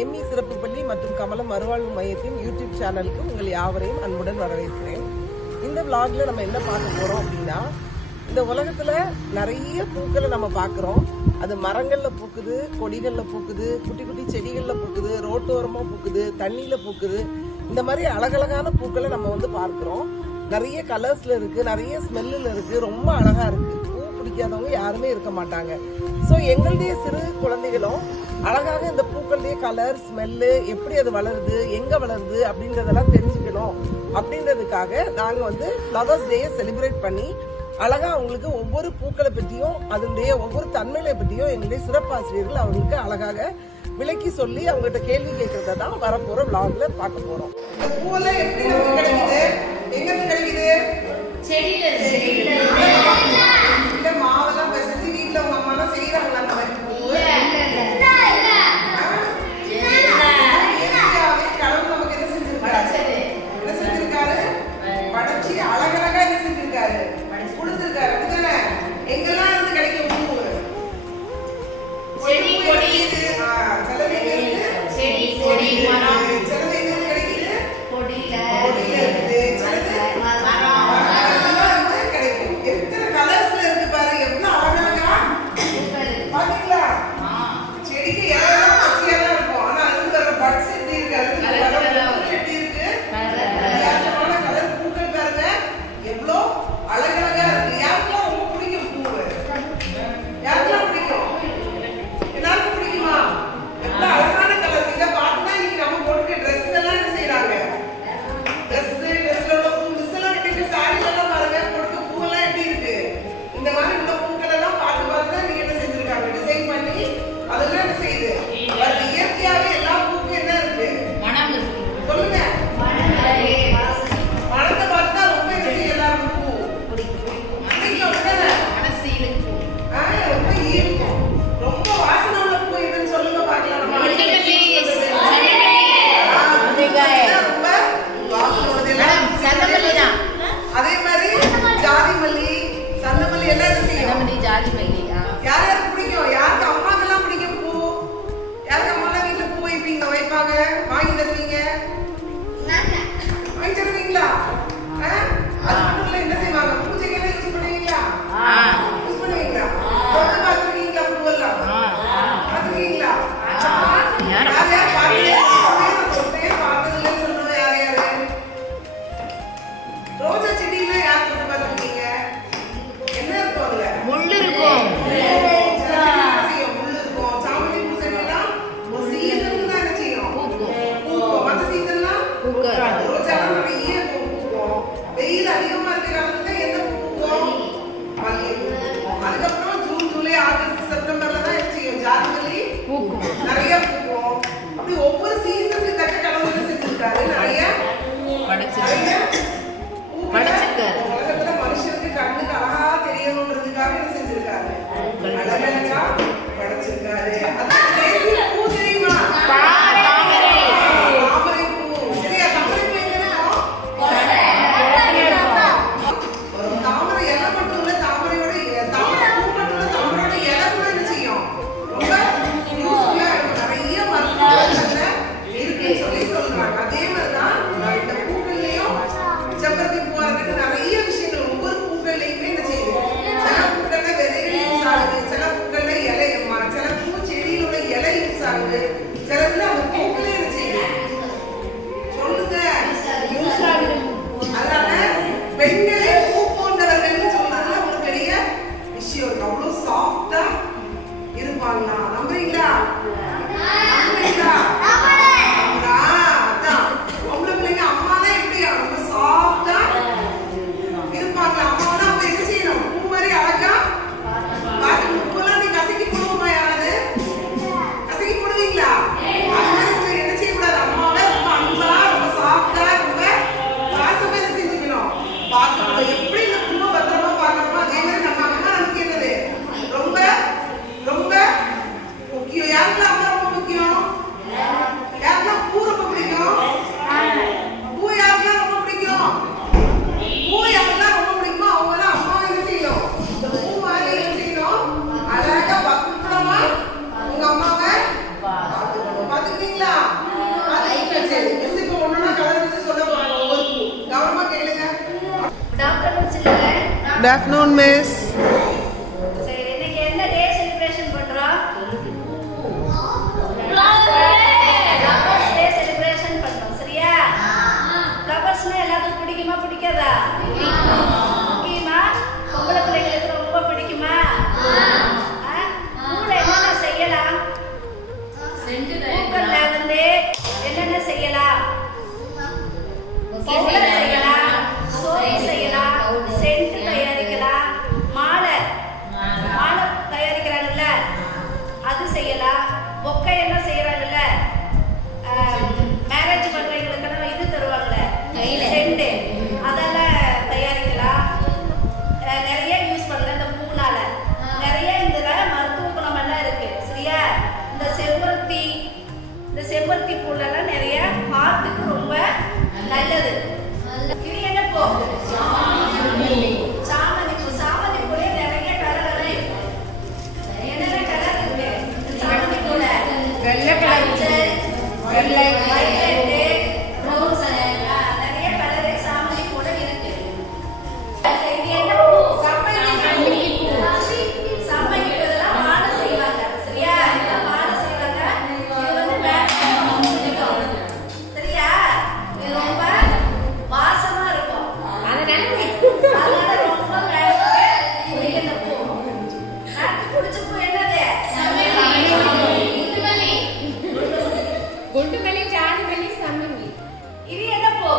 Emmy சிறப்பு பள்ளி மற்றும் கமலம் மறுவாழ்வு மையத்தின் யூடியூப் சேனலுக்கு உங்கள் யாவரையும் அன்புடன் வரவேற்கிறேன். இந்த vlogல நம்ம என்ன பார்க்க போறோம் அப்படின்னா, இந்த உலகத்துல நிறைய பூக்களை நம்ம பார்க்கிறோம். அது மரங்கள்ல பூக்குது, கொடிகள்ல பூக்குது, குட்டி குட்டி செடிகள்ல பூக்குது, ரோட்டோரமா பூக்குது, தண்ணியில பூக்குது. இந்த மாதிரி அழகழகான பூக்களை நம்ம பார்க்கிறோம். நிறைய கலர்ஸ்ல இருக்கு, நிறைய ஸ்மெல்லுல இருக்கு, ரொம்ப அழகா இருக்கு. பூ பிடிக்காதவங்க யாருமே இருக்க மாட்டாங்க. ஸோ எங்களுடைய சிறு குழந்தைகளும் அழகாக இந்த பூக்களுடைய கலர், ஸ்மெல்லு, எப்படி அது வளருது, எங்க வளருது அப்படின்றதெல்லாம் தெரிஞ்சுக்கணும் அப்படின்றதுக்காக நாங்க ஃப்ளவர்ஸ் டேயை செலிப்ரேட் பண்ணி அழகா அவங்களுக்கு ஒவ்வொரு பூக்களை பற்றியும் அதனுடைய ஒவ்வொரு தன்மைகளை பற்றியும் எங்களுடைய சிறப்பாசிரியர்கள் அவங்களுக்கு அழகாக விளக்கி சொல்லி அவங்ககிட்ட கேள்வி கேட்கறத தான் வரப்போற vlogல பார்க்க போறோம். இந்த பூவெல்லாம் எப்படி நமக்கு கிடைக்குது, எங்க கிடைக்குது? செடியில இல்ல மாவெல்லாம் பசஞ்சு வீட்டுல உங்க அம்மா எல்லாம் செய்யறாங்களா? அந்த மாதிரி கடவுள் நமக்கு என்ன செஞ்சிருக்காரு? என்ன செஞ்சிருக்காரு? படைச்சு அழகழகா என்ன செஞ்சிருக்காரு? கொடுத்திருக்காரு. அப்படிதானே? எங்கெல்லாம் இருந்து கிடைக்கும் பூ? செடி, கொடி, சிலது எங்க இருக்கு? செடி, கொடி, மரம். சிலது எங்க இருந்து கிடைக்குது? கொடியில இருக்குது. சிலது மரம் கிடைக்கும். எத்தனை கலர்ஸ்ல இருக்கு பாரு, எவ்வளவு அழகழகா பாத்தீங்களா? செடிக்கு எல்லாம் பச்சையா தான் இருக்கும். ஆனா அதுல வர பட்ஸ் எப்படி இருக்காது, எப்படி இருக்கு, வித்தியாசமான கலர் பூக்கள் பாருங்க, எவ்வளவு அழகழகா இருக்கு. யாருக்கெல்லாம் ரொம்ப பிடிக்கும் பூவு? யாருக்கெல்லாம் பிடிக்கும்? எல்லாருக்கும் பிடிக்குமா? எவ்வளவு அழகான கலர். இதை பார்த்துதான் இன்னைக்கு நம்ம போட்டுக்க ட்ரெஸ் எல்லாம் என்ன செய்யறாங்க? ட்ரெஸ்ல உள்ள பூ மிஸ் எல்லாம் கட்டிட்டு சாரில எல்லாம் பாருங்க, போட்டுக்க பூவெல்லாம் எப்படி இருக்கு. இந்த மாதிரி உள்ள பூக்கள் எல்லாம் பார்த்து பார்த்து நீங்க என்ன செஞ்சிருக்காங்க, டிசைன் பண்ணி அதெல்லாம் என்ன செய்யுது. இயற்கையாவே எல்லா பூக்கும் என்ன இருக்கு? மனம் இருக்கு. சொல்லுங்க. மனத்தை பார்த்தா ரொம்ப என்ன செய்ய எல்லாருக்கும் பூ பிடிக்கும். மனசு இழுக்கும். ரொம்ப ஈர்க்கும். ரொம்ப வாசனை உள்ள பூ எதுன்னு சொல்லுங்க பார்க்கலாம். ரொம்ப வாசனை உள்ளதெல்லாம் சந்தமல்லி தான். அதே மாதிரி ஜாதி மல்லி, சந்தமல்லி எல்லாம் என்ன செய்யும்? ஜாதி மல்லி யார் யாருக்கு பிடிக்கும்? யாருக்கு அம்மாக்கெல்லாம் பிடிக்கும் பூ? யாருக்கு அம்மாலாம் வீட்டுல பூ வைப்பாங்க, வாங்கி தருவீங்க? வாங்கி தருவீங்களா? அது மட்டும் இல்ல, என்ன செய்வாங்க? பூஜைக்கு எல்லாம் யூஸ் பண்ணுவீங்களா? யூஸ் பண்ணுவீங்களா? தொட்டு பார்த்துருக்கீங்களா? பூவெல்லாம் பார்த்துருக்கீங்களா? யார் யார் தொட்டே பார்த்ததில்லைன்னு சொல்லுங்க. யார் யாரு? ரோஜா செடியில யார் தொட்டு பார்த்துருக்கீங்க? என்ன இருக்கும் அதுல? முள்ளு இருக்கும். வெயில் அதிகமா இருக்க காலத்துல என்ன பூக்கும்? மல்லிகை பூக்கும். அதுக்கப்புறம் ஜூன், ஜூலை, ஆகஸ்ட், செப்டம்பர்ல தான் என்ன செய்யும்? ஜாதி மல்லி பூக்கும், நிறைய பூக்கும். அப்படி ஒவ்வொரு சீசனுக்கு தக்க கடவுள் செஞ்சிருக்காரு. நிறைய உலகத்துல மனுஷனுக்கு கண்ணுக்கு அழகா தெரியணும்ன்றதுக்காக என்ன செஞ்சிருக்காரு? அழகழகா படைச்சிருக்காரு. அது பூ தெரியுமா? பெண்களே பூ போன்றவர்கள் சொல்றதுல ஒரு பெரிய விஷயம். அவ்வளவு சாஃப்டா இருப்பாங்களா? நம்புறீங்களா? நம்புறீங்களா? அதான் பொம்பளை பிள்ளைங்க அம்மாதான் எப்படி ரொம்ப சாஃப்டா இருப்பாங்களா? அம்மாவெல்லாம் அப்ப என்ன செய்யணும்? பூ மாதிரி அழகா பாட்டு. பூவெல்லாம் நீ கசக்கி போடுவோமா? யாராவது கசக்கி போடுவீங்களா? Good afternoon, Miss. சரி, இன்னைக்கு என்ன டே செலிப்ரேஷன் பண்றோம்? ஃப்ளவர்ஸ் டே செலிப்ரேஷன் பண்றோம். சரியா? ஃப்ளவர்ஸ்னா எல்லாத்துக்கும் பிடிக்குமா பிடிக்காதா? முக்கியமா பொம்பளை பிள்ளைங்களுக்கு ரொம்ப பிடிக்குமா? பூல என்னென்ன செய்யலாம்? பூக்கள்ல வந்து என்னென்ன செய்யலாம்? பவுடர் செய்யலாம், சோப்பு செய்யலாம், சென்ட் தயாரிக்கலாம், மாலை தயாரிக்கிறாங்கல்ல அது செய்யலாம், பொக்கை எல்லாம் செய்யறாங்கல்ல, மேரேஜ் பண்றவங்களுக்கெல்லாம் இது தருவாங்கல்ல சென்ட், அதெல்லாம் தயாரிக்கலாம். நிறைய யூஸ் பண்ணலாம் இந்த பூனால. நிறைய இதுல மருத்துவ குணம் எல்லாம் இருக்கு. சரியா? இந்த செம்பருத்தி பூலெல்லாம் நிறைய ஹார்ட்டுக்கு ரொம்ப நல்லது. இது என்ன பூ? சாமந்தி பூ. சாமந்தி பூல நிறைய கலர் இருக்கு. என்னென்ன கலர் இருக்கு சாமந்தி பூல? வெள்ளை கலர், வெள்ளை, வயலட், ரோஸ், நிறைய கலர் சாமந்தி பூல இருக்கு. இது என்ன பூ? சம்மங்கி பூ. சம்மங்கி பூ இதெல்லாம் மாலை செய்வாங்க. சரியா? இதெல்லாம் மாலை செய்வாங்க. இது வந்து சரியா? இது ரொம்ப வாசமா இருக்கும். அதனால ரொம்ப பிடிக்கிற பூ. எனக்கு பிடிச்ச பூ என்னது? குண்டுமல்லி, ஜாதிமல்லி, சம்மங்கி. இது என்ன பூ?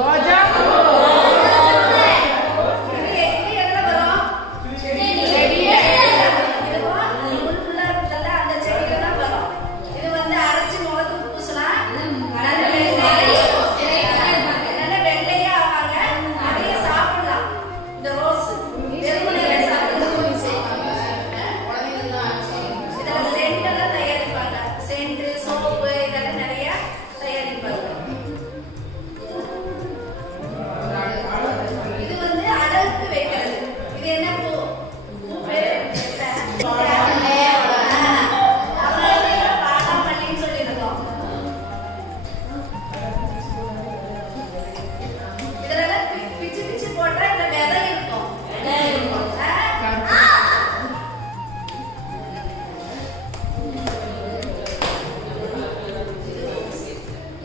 ரோஜா பூ. இது எங்க வரும்? செடியில. இதுவும் முள்ளுள்ள இருக்குல்ல, அந்த செடியில தான் வரும். இது வந்து அரைச்சு முகத்துக்கு பூசலாம். நல்ல வெள்ளையா ஆவாங்க. நிறைய சாப்பிடலாம். இந்த ரோஸ் வெறுமனே சாப்பிடலாம். இதெல்லாம் சென்ட் எல்லாம் தயாரிப்பாங்க. சென்ட், சோப்பு இதெல்லாம் நிறைய தயாரிப்பாங்க. இது வந்து அடர்த்து வைக்கிறது. இது என்ன பூ? பூ பேரு பாதாமல்லின்னு சொல்லியிருக்கோம். இதெல்லாம் பிச்சு பிச்சு போட்டா இந்த விதை இருக்கும்.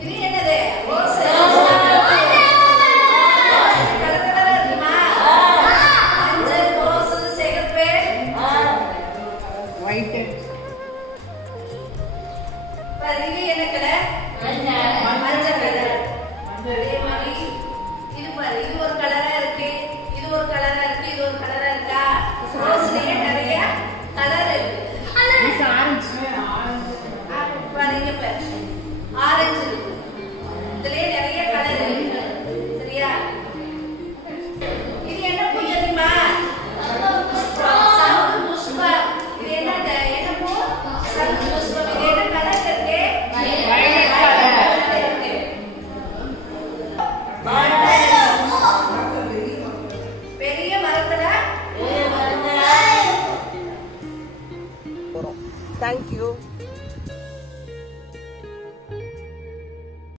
இது என்னது? ரோஸ். கலர் கலரா இருக்குமா? மஞ்சள், ரோஸ், சிகப்பு, White. இது என்ன கலர்? மஞ்சள் கலர். அதே மாதிரி இது பாரு, இது ஒரு கலரா இருக்கு, இது ஒரு கலரா இருக்கு, இது ஒரு கலரா இருக்கா? ரோஸ்லயே நிறைய கலர் இருக்கு. பாருங்க பாரு, ஆரஞ்சு இருக்கு. இதுலயே நிறைய கலர் இருக்கு. சரியா? இது என்ன பூ தெரியுமா? சங்கு புஷ்பம். இது என்ன பூ? சங்கு புஷ்பம். இது என்ன கலர் இருக்கு? Violet color. இருக்கு. பெரிய மரத்துல Thank you.